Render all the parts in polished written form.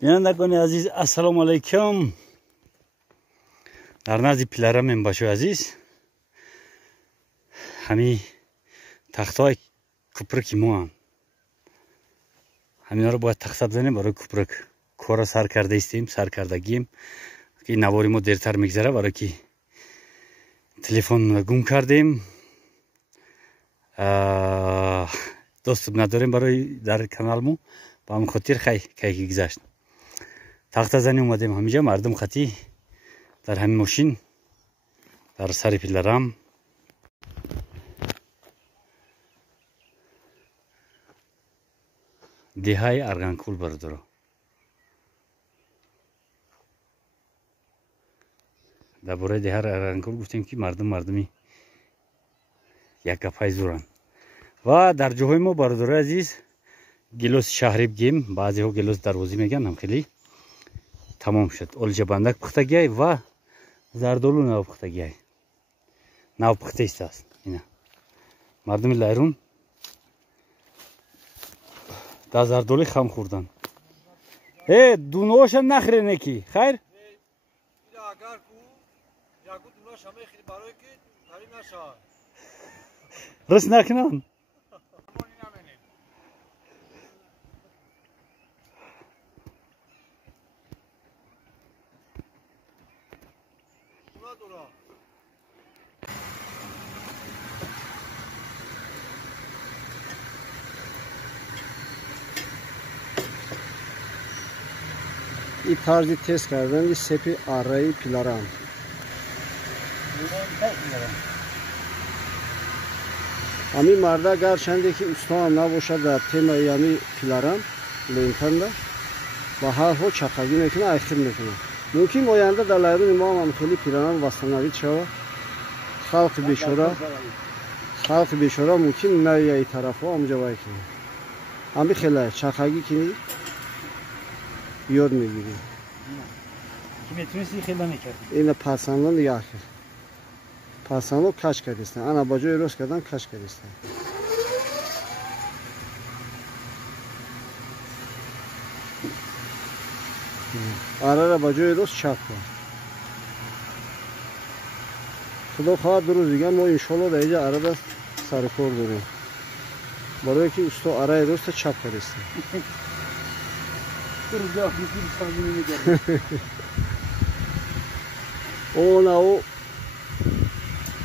بینندگان عزیز السلام علیکم. در نزد پیلرم باشو عزیز همین تختای کوپرک ما همینا رو باید تخت بزنیم برای کوپرک کار سر کرده استیم سر کردگیم که نواری ما دیرتر میگذره برای که تلفن گم کردیم دوست نداریم برای در کانال مو با هم خاطر خیلی گذشت تخت زنی اومدیم همینجا مردم خطی در همین ماشین در سر پیلرم دیهای ارغنکول بردارو در برای دیهای ارغنکول گفتیم که مردمی یک گپای زورن و در جاهای ما برداره عزیز گلوس شهری بگیم بعضی ها گلوس دروازی میگن هم خیلی تمام شد اولجه بندک پختگی و زردولو نو پختگی نو پخته است اینا مردم لایرون در زردولی خام خوردن دونوش نخره نکی خیر رس نکنن این طرزی تست کردن سپی آرایی پیلران همین مرده گرچنده که استان نباشد در تیم ایامی پیلران لینکن و هر حال چقدی میکنه اخیر میکنه ممکن آینده در لایرون ما هم خیلی پیلران واسطنوید شود خلق بیشورا ممکن نوی ای طرف ها همجا باید کنه همین خیلی چقدی کنی یاد میگیری که میتونستی خیلی نکردی این پسندان دیگه آخر پسندان کش کردیستن انا با جای روز کردن کش کردیستن آره را با جای روز چپ کن خدا خواهد دو روز دیگه ما انشالله در اینجا آره را سرکار داریم برای که استو آره روز تا چپ کردیستن او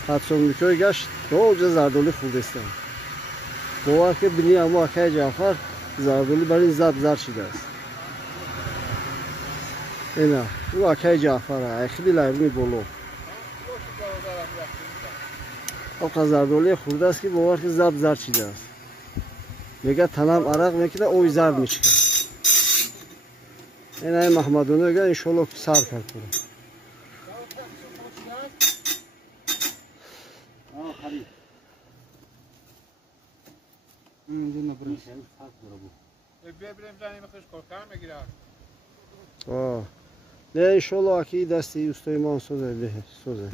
حدسون گشت دو زردولی خوردستن باور که بینی اما اکای جعفر زردولی برای زب زر شده است اینا او اکای جعفر خیلی لایرونی بولو او زردولی خورده است که باور که زب زر شده است میگه تنم عرق میکنه اوی زرد میشه این محمدونه میگه انشالله سر کرد کنه نه انشالله اکی دستی استوی ما سوزه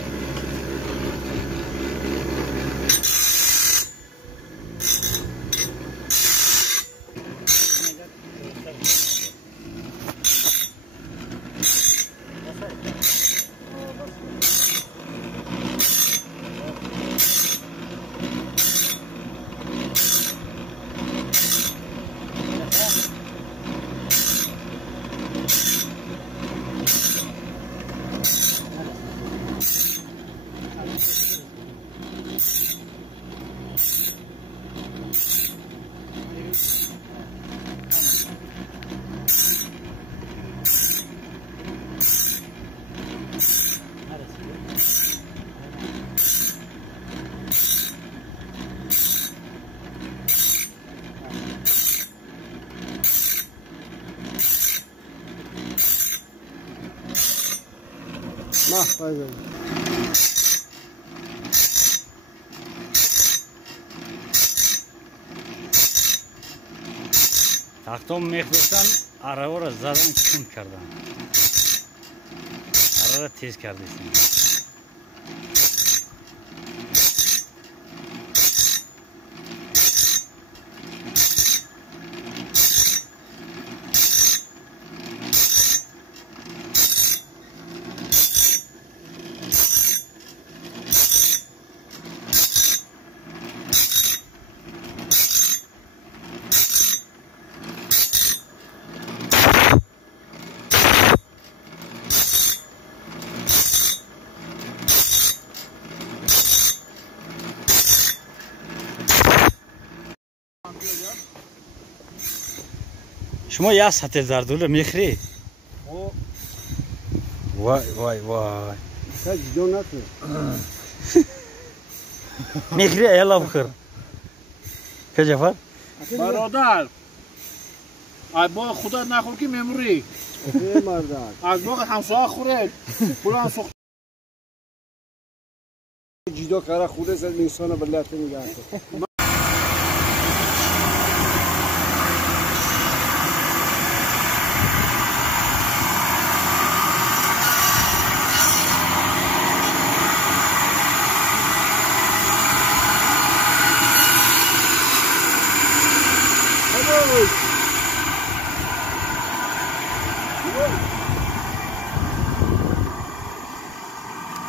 تختم میخواستن اره را زدن چون کردن اره را تیز کردیستیم شما یه سطح زردوله میخری؟ او وای وای وای تا جدو نکنه میخری ایلا بخیر که جفر؟ برادر از باغ خدا نخور که میموری ای مردان از باغ همسایه خورد پولان سوخت جدو کارا خوده زد انسان بلات نگاه کن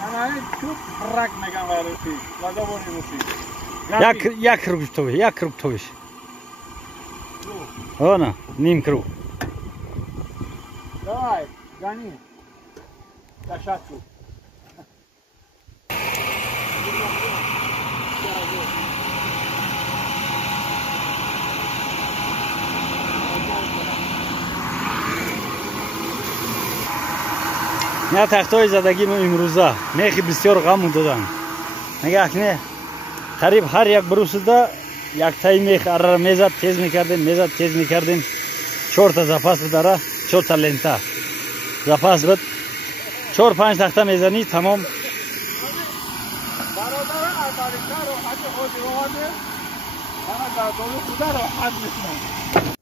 انا çok bırak megan varışı lada boruyorsun یک کروب توی یک کروب تویش آنا نیم کروب давай гони кошатку نه تختای زدگی ما امروزه میخی بسیار غم دادن نگاه کنه قریب هر یک بروسده یک تای میخ ارر میزد تیز میکردیم 4 تا زفاس بداره 4 تا لنتا زفاس بد 4-5 تخته میزنی تمام برادر اولین رو حد خود رو بنا در دولت خدا رو حد میکنم